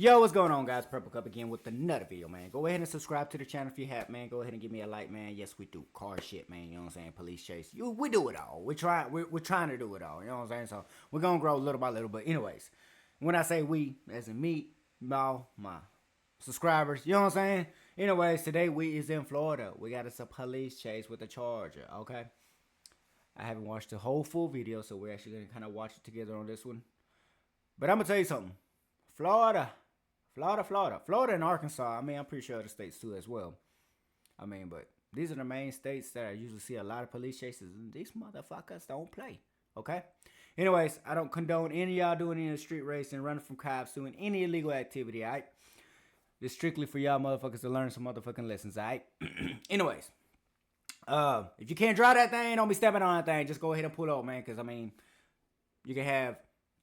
Yo, what's going on, guys? Purple Cup again with another video, man. Go ahead and subscribe to the channel if you have, man. Go ahead and give me a like, man. Yes, we do car shit, man. You know what I'm saying? Police chase. We do it all. We're trying to do it all. You know what I'm saying? So we're gonna grow little by little. But anyways, when I say we, as in me, y'all, my subscribers. You know what I'm saying? Anyways, today we is in Florida. We got us a police chase with a Charger. Okay. I haven't watched the whole full video, so we're actually gonna kind of watch it together on this one. But I'm gonna tell you something. Florida and Arkansas. I mean, I'm pretty sure other states too as well. I mean, but these are the main states that I usually see a lot of police chases, and these motherfuckers don't play. Okay? Anyways, I don't condone any of y'all doing any street racing, running from cops, doing any illegal activity, alright? It's strictly for y'all motherfuckers to learn some motherfucking lessons, alright? Anyways, if you can't drive that thing, don't be stepping on that thing. Just go ahead and pull over, man, because, I mean, you can have...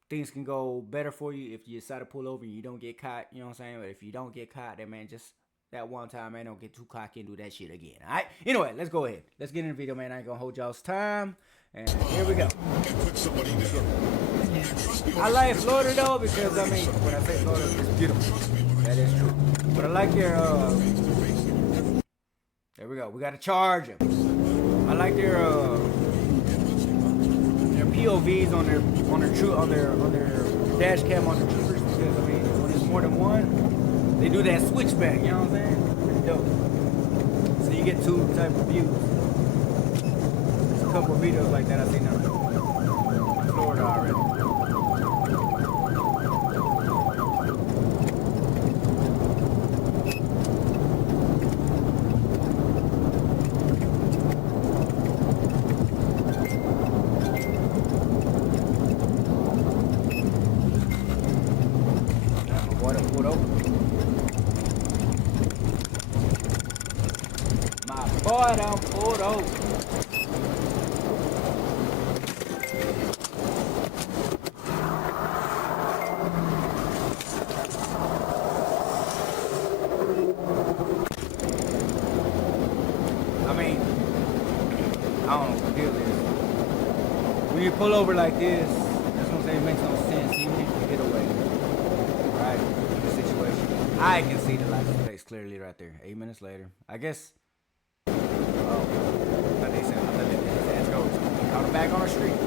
things can go better for you if you decide to pull over and you don't get caught, you know what I'm saying? But if you don't get caught, then, man, just that one time, man, don't get too cocky and do that shit again, all right? Anyway, let's go ahead. Let's get in the video, man. I ain't gonna hold y'all's time. And here we go. I like Florida, though, because, I mean, when I say Florida, it's beautiful. That is true. But I like their, there we go. We got a Charger. I like their POVs on their dash cam on the troopers, because I mean when there's more than one, they do that switchback, you know what I'm saying? Pretty dope. So you get two type of views. There's a couple of videos like that I've seen in Florida already. Boy, I'm pulled over. I mean, I don't know what the deal is. When you pull over like this, that's what I'm saying, it makes no sense, even if you get away. Right? In the situation. I can see the license plates clearly right there. 8 minutes later. I guess. Let's go. Caught him back on the street.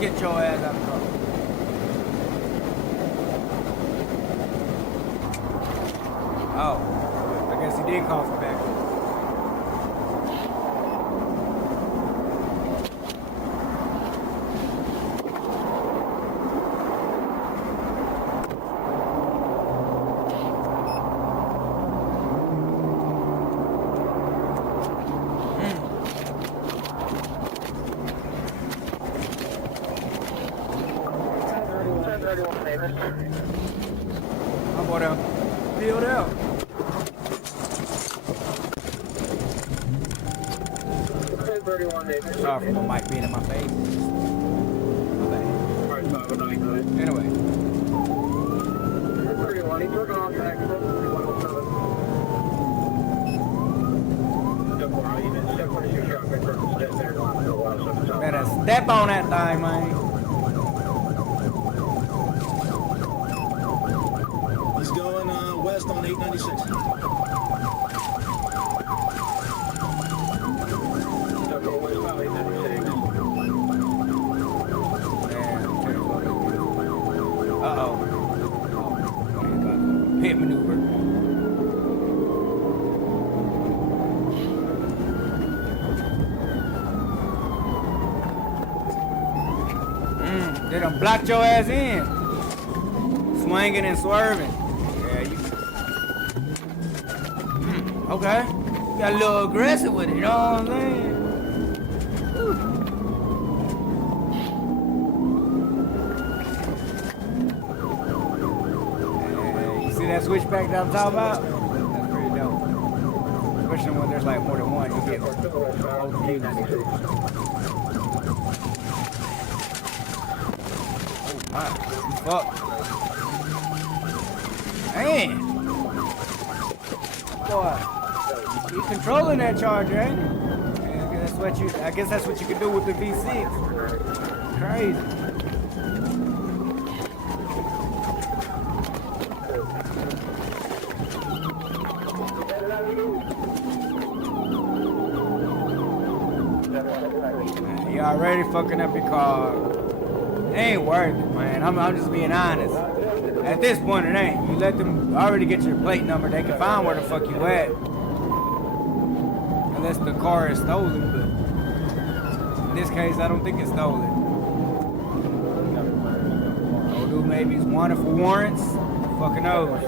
Get your ass out of the car. Oh, I guess he did call for backup. I'm going down. Peeled out. Sorry for my mic being in my face. My bad. Anyway. Better step on that thing, man. West on 896. Uh-oh. Pit maneuver. They done blocked your ass in. Swinging and swerving. Okay. Got a little aggressive with it, you know what I'm saying? Hey, you see that switchback that I'm talking about? That's pretty dope. Especially when there's like more than one, you get both views. Oh my, fuck. Man. Boy, you controlling that Charger, ain't you? I guess that's what you can do with the V6. Crazy. already fucking up your car. It ain't worth it, man. I'm just being honest. At this point, it ain't. You let them already get your plate number. They can find where the fuck you at. Unless the car is stolen, but in this case, I don't think it's stolen. Oh, dude, maybe he's wanted for warrants. Fucking knows.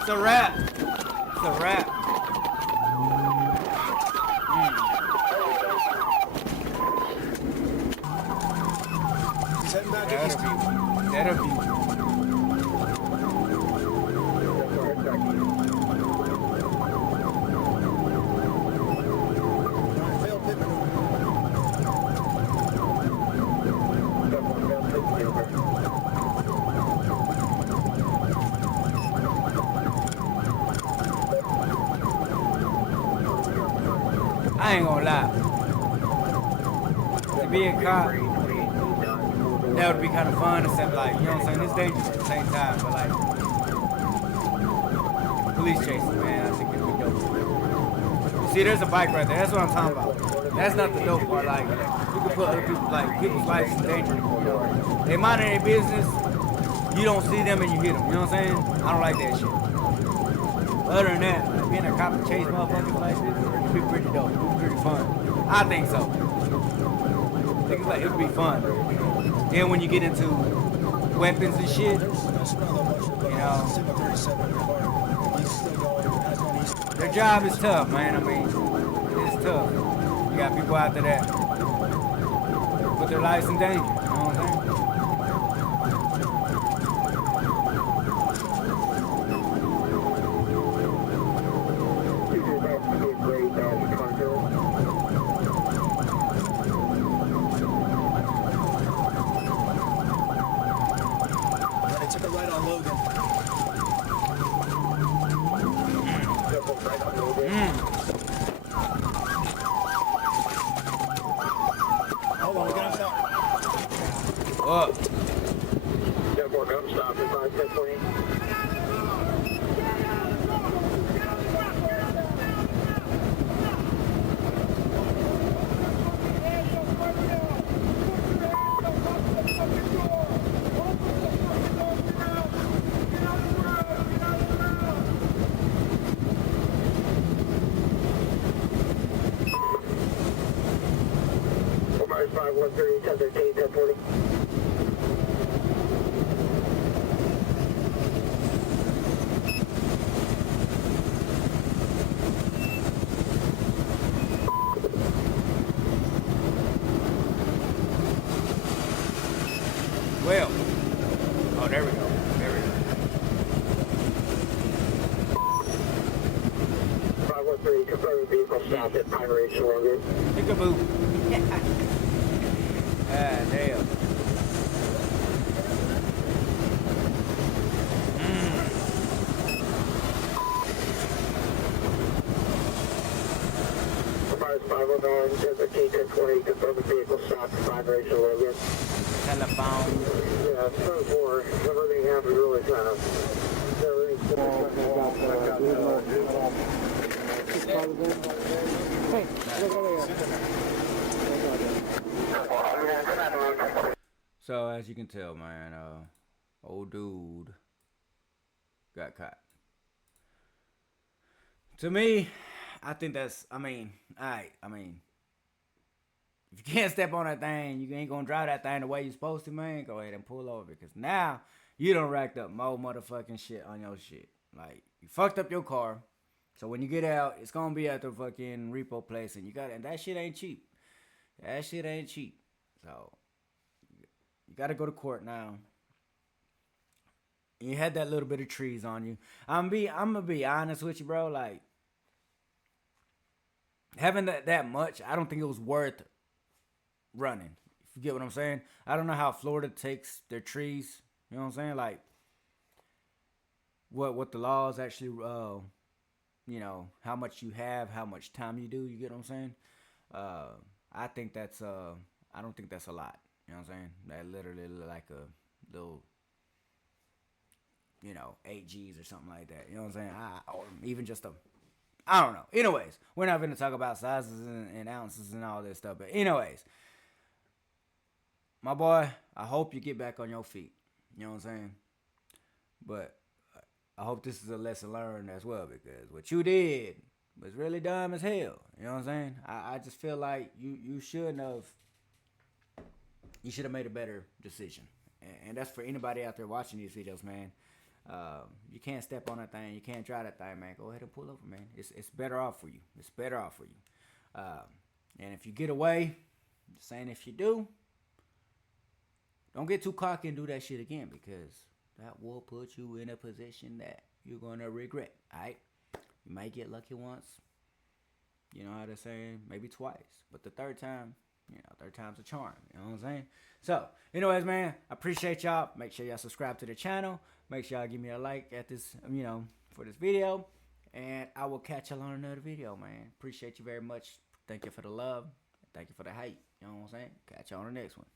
It's a wrap. It's a wrap. He's heading back That'll east. be. That'll be. Failed pit maneuver. I ain't gonna lie. To be a cop, that would be kind of fun, except like, you know what I'm saying? It's dangerous at the same time, but like, police chasing, man, I think it'd be dope. See, there's a bike right there. That's what I'm talking about. That's not the dope part. Like, you can put other people, like, people's lives in danger. You know? They mind their business, you don't see them and you hit them. You know what I'm saying? I don't like that shit. Other than that, like, being a cop and chase motherfuckers like this, it'd be pretty dope. It'd be pretty fun. I think so. I think it's like, it'd be fun. Then when you get into weapons and shit, you know, their job is tough, man. I mean, it's tough. You got people out there that put their lives in danger. You know what I'm saying? They took a right on Logan. Hold on, we got him out. Up. Well. Oh, there we go. There we go. 513, confirming vehicle stopped at Pine Ridge, Logan. Peekaboo. Ah, damn. Mars 509, Desert K-1020, confirming vehicle stopped at Pine Ridge, Logan. Telephone. Yeah, it's 24. Everything happened really fast. So as you can tell, man, old dude got caught. To me, I think that's, alright, if you can't step on that thing, you ain't gonna drive that thing the way you're supposed to, man, go ahead and pull over. Because now, you done racked up more motherfucking shit on your shit. Like, you fucked up your car. So when you get out, it's gonna be at the fucking repo place. And and that shit ain't cheap. That shit ain't cheap. So, you gotta go to court now. You had that little bit of trees on you. I'm gonna be honest with you, bro. Like, having that much, I don't think it was worth running. If you get what I'm saying. I don't know how Florida takes their trees. You know what I'm saying? Like, what the laws actually, how much you have, how much time you do. You get what I'm saying? I think that's I don't think that's a lot. You know what I'm saying? That literally like a little, 8 G's or something like that. You know what I'm saying? Or even just I don't know. Anyways, we're not going to talk about sizes and ounces and all this stuff. But anyways, my boy, I hope you get back on your feet. You know what I'm saying? But I hope this is a lesson learned as well, because what you did was really dumb as hell. You know what I'm saying? I just feel like you should have made a better decision. And that's for anybody out there watching these videos, man. You can't step on that thing. You can't drive that thing, man. Go ahead and pull over, man. It's better off for you. It's better off for you. And if you get away, just saying, if you do, don't get too cocky and do that shit again, because that will put you in a position that you're going to regret. All right? You might get lucky once. You know how they're saying? Maybe twice. But the third time, third time's a charm. You know what I'm saying? So, anyways, man, I appreciate y'all. Make sure y'all subscribe to the channel. Make sure y'all give me a like at this, for this video. And I will catch y'all on another video, man. Appreciate you very much. Thank you for the love. Thank you for the hate. You know what I'm saying? Catch you on the next one.